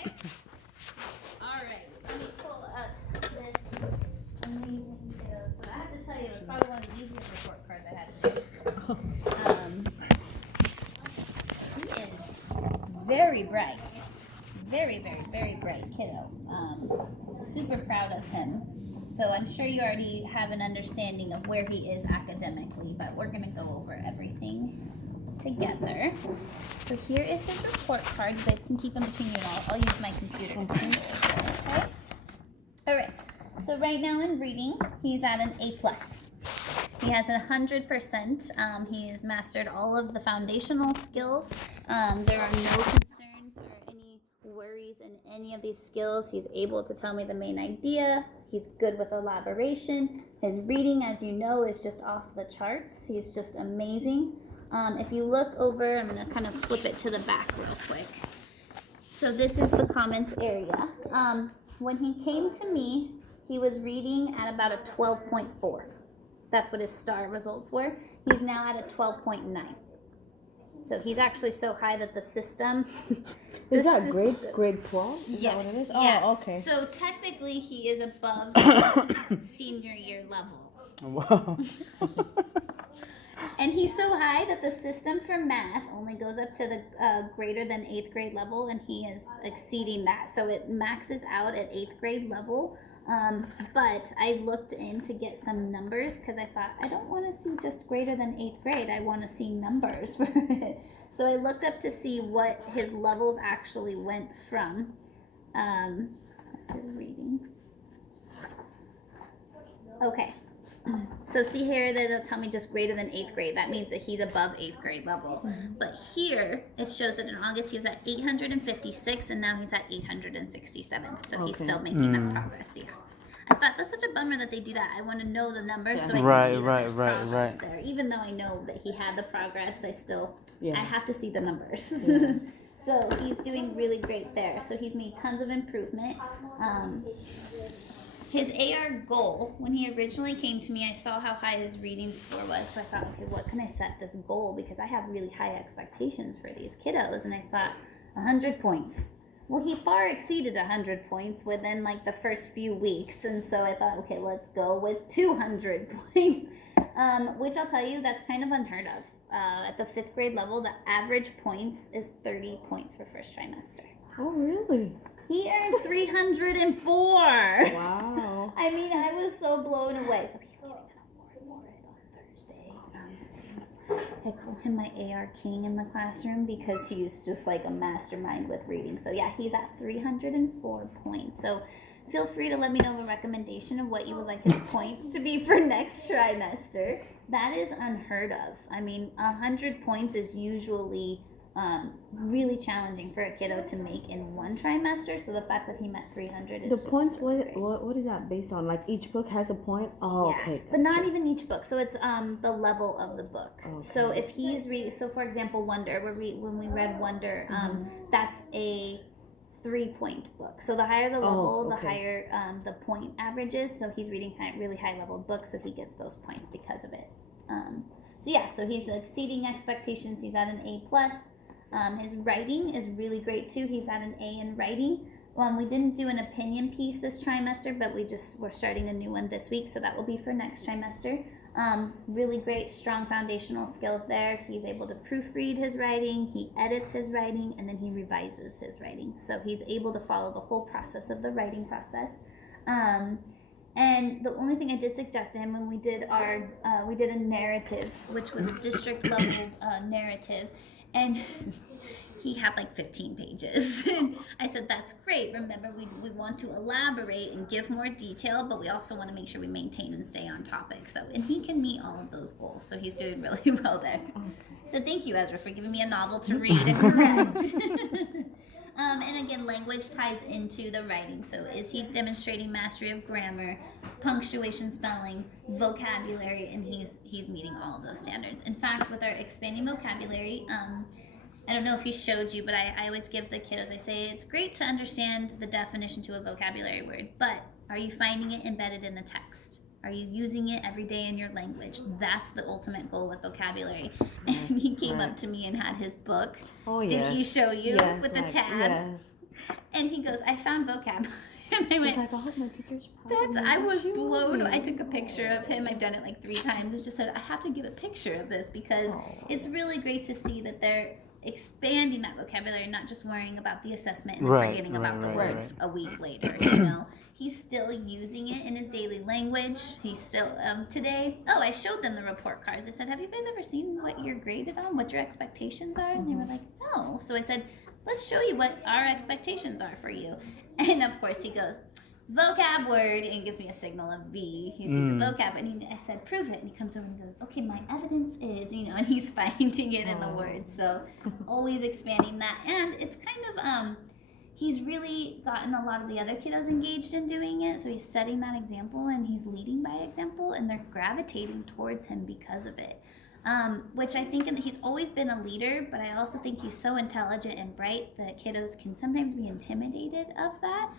Okay. All right. Let me pull up this amazing video. So I have to tell you, it was probably one of the easiest report cards I had today. He is very bright. Very, very, very bright kiddo. Super proud of him. So I'm sure you already have an understanding of where he is academically, but we're going to go over everything together. So here is his report card. You guys can keep them between you and I'll use my computer to kind of okay? All right. So right now in reading, he's at an A+. He has 100%. He has mastered all of the foundational skills. There are no concerns or any worries in any of these skills. He's able to tell me the main idea. He's good with elaboration. His reading, as you know, is just off the charts. He's just amazing. If you look over, I'm going to kind of flip it to the back real quick. So this is the comments area. When he came to me, he was reading at about a 12.4. That's what his star results were. He's now at a 12.9. So he's actually so high that the system... Is that grade 12? Is yes. that what it is? Yeah. Oh, okay. So technically he is above senior year level. Wow. And he's so high that the system for math only goes up to the greater than 8th grade level, and he is exceeding that. So it maxes out at 8th grade level. But I looked in to get some numbers because I thought, I don't want to see just greater than 8th grade. I want to see numbers for it. So I looked up to see what his levels actually went from. That's his reading. Okay. So see here that it'll tell me just greater than 8th grade. That means that he's above 8th grade level. But here it shows that in August he was at 856 and now he's at 867. So he's still making that progress. Yeah. I thought that's such a bummer that they do that. I want to know the numbers so I can see that there's progress there. Even though I know that he had the progress, I have to see the numbers. So he's doing really great there. So he's made tons of improvement. His AR goal, when he originally came to me, I saw how high his reading score was. So I thought, okay, what can I set this goal? Because I have really high expectations for these kiddos. And I thought, 100 points. Well, he far exceeded 100 points within like the first few weeks. And so I thought, okay, let's go with 200 points, which I'll tell you, that's kind of unheard of. At the 5th grade level, the average points is 30 points for first trimester. Oh, really? He earned 304. Wow. I mean, I was so blown away. So he's getting an award for it on Thursday. I call him my AR king in the classroom because he's just like a mastermind with reading. So yeah, he's at 304 points. So feel free to let me know a recommendation of what you would like his points to be for next trimester. That is unheard of. I mean, 100 points is usually... really challenging for a kiddo to make in one trimester. So the fact that he met 300 is the points. Really what is that based on? Like each book has a point. Oh, yeah, okay. but not even each book. So it's the level of the book. Okay. So if he's so for example, Wonder, when we read Wonder, that's a 3-point book. So the higher the level, the higher the point averages. So he's reading really high level books, so he gets those points because of it. So yeah, so he's exceeding expectations. He's at an A+. His writing is really great too. He's at an A in writing. We didn't do an opinion piece this trimester, but we're starting a new one this week, so that will be for next trimester. Really great, strong foundational skills there. He's able to proofread his writing, he edits his writing, and then he revises his writing. So he's able to follow the whole process of the writing process. And the only thing I did suggest to him when we did we did a narrative, which was a district level narrative, and he had like 15 pages. And I said, that's great. Remember, we want to elaborate and give more detail, but we also want to make sure we maintain and stay on topic. So, and he can meet all of those goals. So he's doing really well there. Okay. So thank you, Ezra, for giving me a novel to read and correct. And again, language ties into the writing. So is he demonstrating mastery of grammar, punctuation, spelling, vocabulary, and he's meeting all of those standards. In fact, with our expanding vocabulary, I don't know if he showed you, but I always give the kiddos, I say, it's great to understand the definition to a vocabulary word, but are you finding it embedded in the text? Are you using it every day in your language? That's the ultimate goal with vocabulary. And he came up to me and had his book. Oh, yes. Did he show you with the tabs? Yes. And he goes, I found vocab. And I She's went, like, I hope my teacher's proud of me. I was She will blown. be. I took a picture of him. I've done it like 3 times. I just said, I have to get a picture of this because it's really great to see that they're expanding that vocabulary, not just worrying about the assessment and then forgetting about the words a week later. You know, he's still using it in his daily language. He's still today. Oh, I showed them the report cards. I said, have you guys ever seen what you're graded on? What your expectations are? And they were like, no. So I said, let's show you what our expectations are for you. And of course he goes, vocab word, and gives me a signal of V. He sees a vocab, and I said, prove it. And he comes over and he goes, okay, my evidence is, you know, and he's finding it in the words. So always expanding that. And it's kind of, he's really gotten a lot of the other kiddos engaged in doing it. So he's setting that example, and he's leading by example, and they're gravitating towards him because of it. Which I think he's always been a leader, but I also think he's so intelligent and bright that kiddos can sometimes be intimidated of that.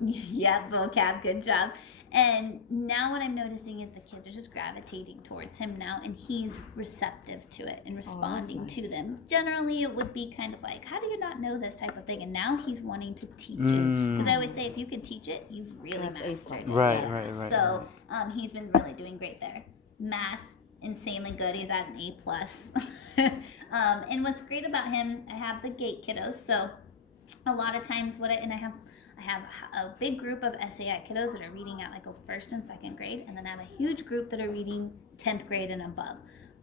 Yeah, vocab, good job. And now what I'm noticing is the kids are just gravitating towards him now, and he's receptive to it and responding to them. Generally, it would be kind of like, how do you not know this type of thing? And now he's wanting to teach it. Because I always say, if you can teach it, you've really mastered it. Right. So he's been really doing great there. Math, insanely good. He's at an A+. And what's great about him, I have the GATE kiddos. So a lot of times I have a big group of SAI kiddos that are reading at like a 1st and 2nd grade, and then I have a huge group that are reading 10th grade and above.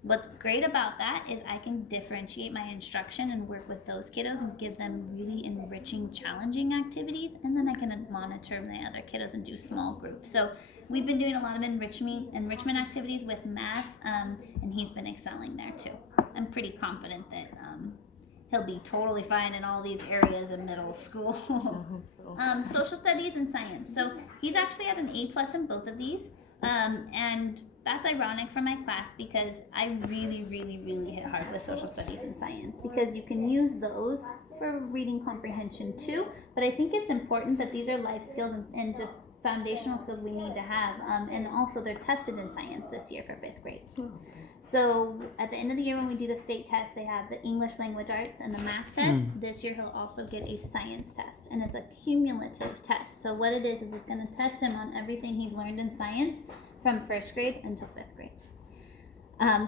What's great about that is I can differentiate my instruction and work with those kiddos and give them really enriching, challenging activities, and then I can monitor my other kiddos and do small groups. So we've been doing a lot of enrichment activities with math, and he's been excelling there too. I'm pretty confident that he'll be totally fine in all these areas in middle school. Social studies and science. So he's actually at an A+ in both of these. And that's ironic for my class because I really, really, really hit hard with social studies and science because you can use those for reading comprehension too. But I think it's important that these are life skills and just foundational skills we need to have. And also they're tested in science this year for 5th grade. So at the end of the year when we do the state test, they have the English language arts and the math test. This year he'll also get a science test, and it's a cumulative test. So what it is it's going to test him on everything he's learned in science from 1st grade until 5th grade.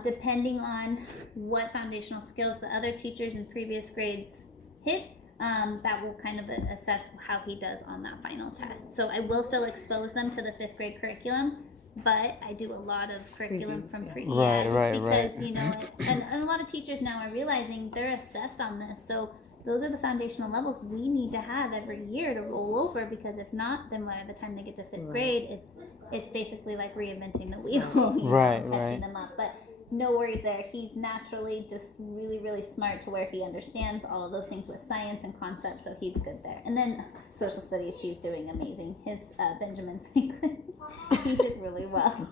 Depending on what foundational skills the other teachers in previous grades hit, that will kind of assess how he does on that final test. So I will still expose them to the 5th grade curriculum, but I do a lot of curriculum from previous because, you know, and a lot of teachers now are realizing they're assessed on this. So those are the foundational levels we need to have every year to roll over, because if not, then by the time they get to 5th grade, it's basically like reinventing the wheel, catching them up. But no worries there. He's naturally just really, really smart to where he understands all of those things with science and concepts, so he's good there. And then social studies, he's doing amazing. His Benjamin Franklin, he did really well.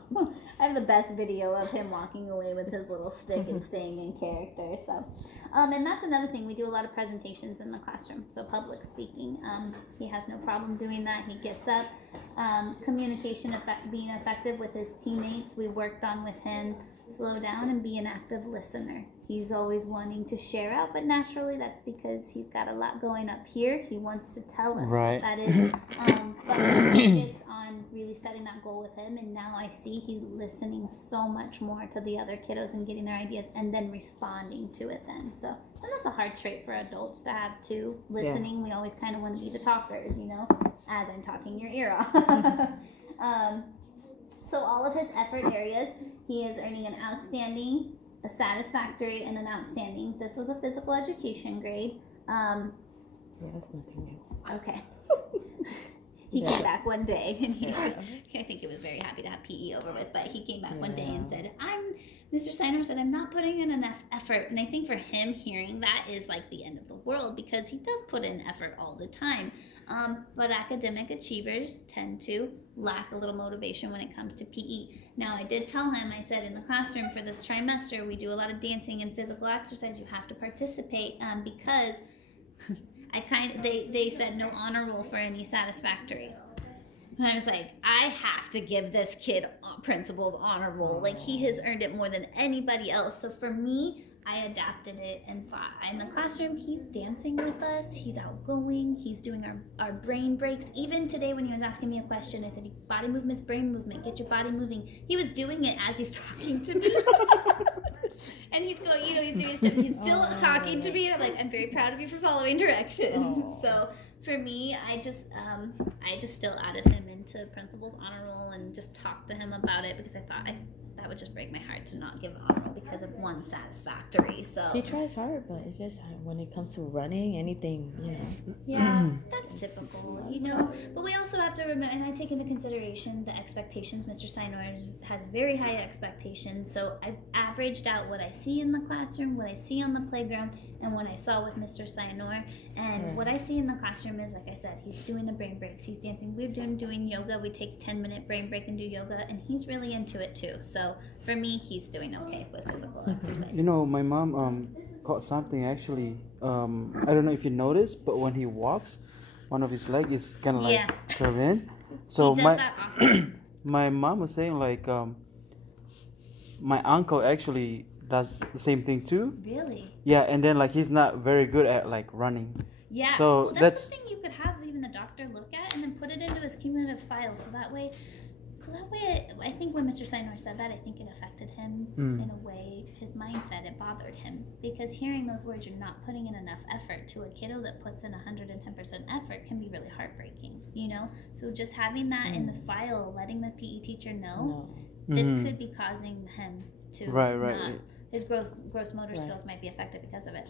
I have the best video of him walking away with his little stick and staying in character. So, and that's another thing. We do a lot of presentations in the classroom, so public speaking. He has no problem doing that. He gets up. Communication, being effective with his teammates, we worked on with him. Slow down and be an active listener. He's always wanting to share out, but naturally that's because he's got a lot going up here. He wants to tell us what that is. But we're focused on really setting that goal with him, and now I see he's listening so much more to the other kiddos and getting their ideas and then responding to it then. So, and that's a hard trait for adults to have too. Listening, we always kind of want to be the talkers, you know, as I'm talking your ear off. So all of his effort areas, he is earning an outstanding, a satisfactory, and an outstanding. This was a physical education grade. Yeah, that's nothing new. Okay. He came back one day, and I think he was very happy to have PE over with, but he came back one day and said, Mr. Steiner said, I'm not putting in enough effort. And I think for him, hearing that is like the end of the world, because he does put in effort all the time. But academic achievers tend to lack a little motivation when it comes to PE. Now, I did tell him, I said in the classroom for this trimester, we do a lot of dancing and physical exercise. You have to participate because they said no honor roll for any satisfactories. And I was like, I have to give this kid principal's honor roll. Like, he has earned it more than anybody else. So for me, I adapted it and thought in the classroom he's dancing with us, he's outgoing, he's doing our brain breaks. Even today when he was asking me a question, I said, body movement's brain movement, get your body moving. He was doing it as he's talking to me. And he's going, he's doing his stuff. He's still talking to me. I'm like, I'm very proud of you for following directions. So for me, I just still added him into principal's honor roll and just talked to him about it because I thought that would just break my heart to not give honor roll because of one satisfactory. So he tries hard, but it's just when it comes to running, anything, Yeah, that's typical, But we also have to remember, and I take into consideration the expectations. Mr. Sinor has very high expectations, so I've averaged out what I see in the classroom, what I see on the playground, and what I saw with Mr. Sinor. And what I see in the classroom is, like I said, he's doing the brain breaks, he's dancing. We're doing yoga. We take 10-minute brain break and do yoga, and he's really into it too. So for me, he's doing okay with physical exercise. My mom caught something actually. I don't know if you noticed, but when he walks, one of his leg is kind of curved in. So he does that often. my mom was saying my uncle actually does the same thing too. Really? Yeah, and then he's not very good at running. Yeah. So well, that's something you could have even the doctor look at and then put it into his cumulative file. So that way, I think when Mr. Sinor said that, I think it affected him in a way. His mindset, it bothered him because hearing those words, you're not putting in enough effort to a kiddo that puts in 110% effort can be really heartbreaking. So just having that in the file, letting the PE teacher know this could be causing him to not. His gross motor skills might be affected because of it.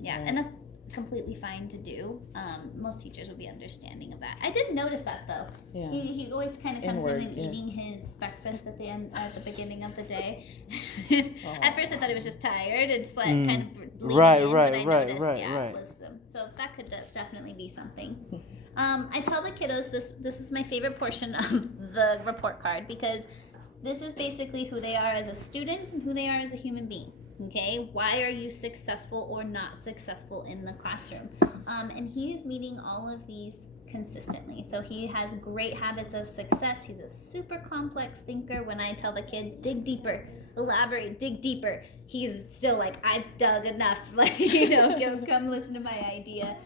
Yeah, and that's completely fine to do. Most teachers would be understanding of that. I did notice that though. Yeah. He always kind of comes in and eating his breakfast at the beginning of the day. At first I thought he was just tired. It's kind of leaning in, but I noticed, it was so that could definitely be something. I tell the kiddos this is my favorite portion of the report card because this is basically who they are as a student and who they are as a human being. Okay, why are you successful or not successful in the classroom? And he is meeting all of these consistently. So he has great habits of success. He's a super complex thinker. When I tell the kids, dig deeper, elaborate, dig deeper, he's still like, I've dug enough. Come listen to my idea.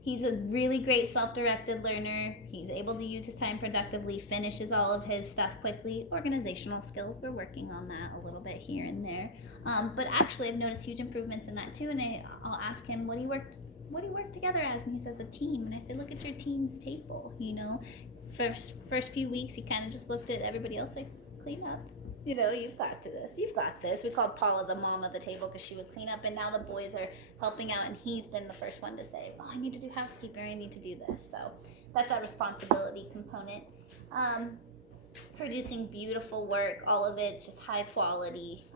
He's a really great self-directed learner. He's able to use his time productively, finishes all of his stuff quickly. Organizational skills, we're working on that a little bit here and there. But actually, I've noticed huge improvements in that too. And I'll ask him, what do you work together as? And he says, a team. And I say, look at your team's table. First few weeks, he kind of just looked at everybody else like, clean up. You've got this. We called Paula the mom of the table because she would clean up, and now the boys are helping out, and he's been the first one to say, oh, I need to do housekeeping, I need to do this. So that's our responsibility component. Producing beautiful work, all of it's just high quality,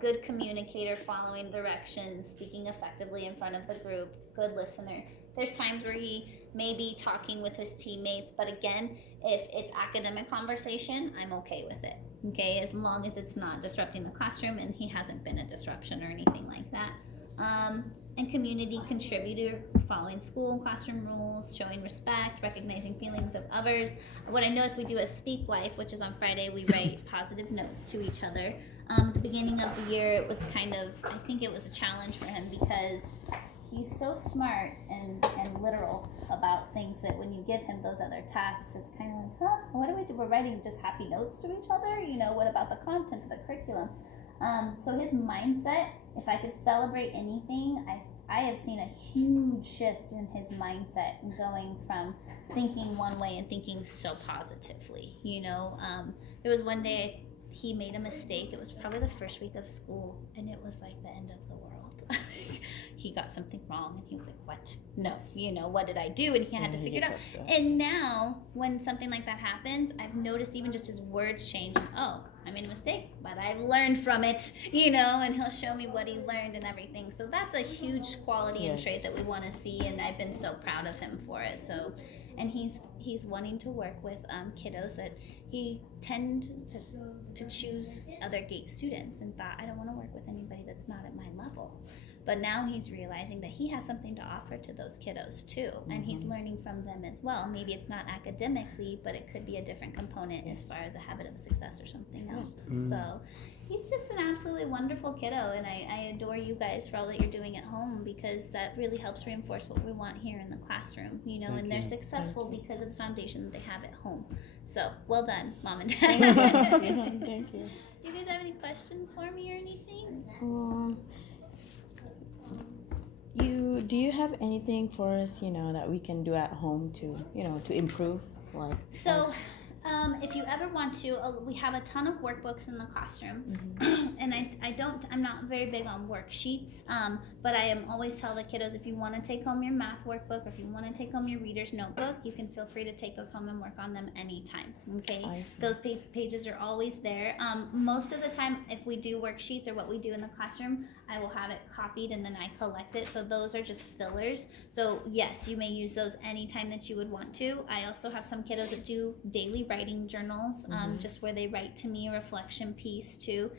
good communicator, following directions, speaking effectively in front of the group, good listener. There's times where he may be talking with his teammates, but again, if it's academic conversation, I'm okay with it. Okay, as long as it's not disrupting the classroom, and he hasn't been a disruption or anything like that. And community contributor, following school and classroom rules, showing respect, recognizing feelings of others. What I noticed we do at Speak Life, which is on Friday, we write positive notes to each other. At the beginning of the year, it was I think it was a challenge for him because he's so smart and literal about things that when you give him those other tasks, it's kind of like, what do we do? We're writing just happy notes to each other? What about the content of the curriculum? So his mindset, if I could celebrate anything, I have seen a huge shift in his mindset and going from thinking one way and thinking so positively. There was one day he made a mistake. It was probably the first week of school, and it was like the end of the world. He got something wrong, and he was like, what? No, what did I do? And he had to figure it out. Upset. And now when something like that happens, I've noticed even just his words change. Oh, I made a mistake, but I've learned from it, and he'll show me what he learned and everything. So that's a huge quality and trait that we want to see, and I've been so proud of him for it. So, and he's wanting to work with kiddos that he tend to choose other GATE students, and thought, I don't want to work with anybody that's not at my level. But now he's realizing that he has something to offer to those kiddos too, and he's learning from them as well. Maybe it's not academically, but it could be a different component as far as a habit of success or something else. So He's just an absolutely wonderful kiddo, and I adore you guys for all that you're doing at home, because that really helps reinforce what we want here in the classroom, you know, Thank and they're you. successful because of the foundation that they have at home. So, well done, Mom and Thank Dad. you. Thank you. Do you guys have any questions for me or anything? Do you have anything for us, you know, that we can do at home to, you know, to improve, like? So, if you ever want to, we have a ton of workbooks in the classroom, and I'm not very big on worksheets, but I am always tell the kiddos, if you want to take home your math workbook, or if you want to take home your reader's notebook, you can feel free to take those home and work on them anytime. Okay, I see. those pages are always there. Most of the time, if we do worksheets or what we do in the classroom, I will have it copied and then I collect it. So those are just fillers. So yes, you may use those anytime that you would want to. I also have some kiddos that do daily writing journals, just where they write to me a reflection piece too.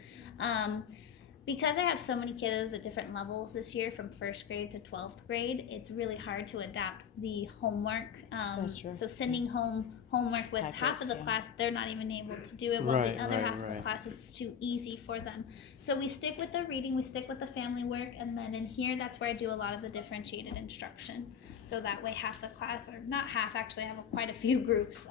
Because I have so many kiddos at different levels this year, from 1st grade to 12th grade, it's really hard to adapt the homework. That's true. So sending home homework with half of the Packets, yeah. class, they're not even able to do it, while the Right, other half of the right. class, it's too easy for them. So we stick with the reading, we stick with the family work, and then in here, that's where I do a lot of the differentiated instruction. So that way half the class, or not half, actually I have quite a few groups.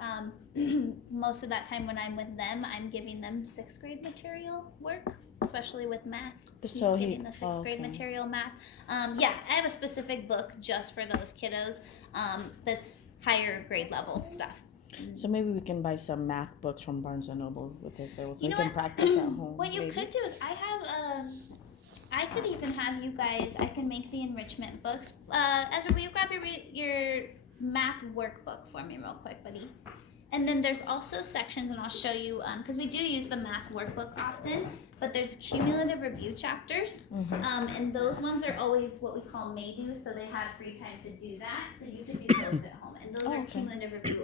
Most of that time when I'm with them, I'm giving them 6th grade material work, especially with math. He's So getting the 6th grade okay. material math. Yeah, I have a specific book just for those kiddos, that's higher grade level stuff. So maybe we can buy some math books from Barnes and Noble with this. So You we know can what? practice at home. What you maybe. could do is I could even have you guys, I can make the enrichment books. Ezra, will you grab your math workbook for me real quick, buddy? And then there's also sections, and I'll show you, because we do use the math workbook often, but there's cumulative review chapters, and those ones are always what we call may-do, so they have free time to do that, so you could do those at home. And those are okay. cumulative review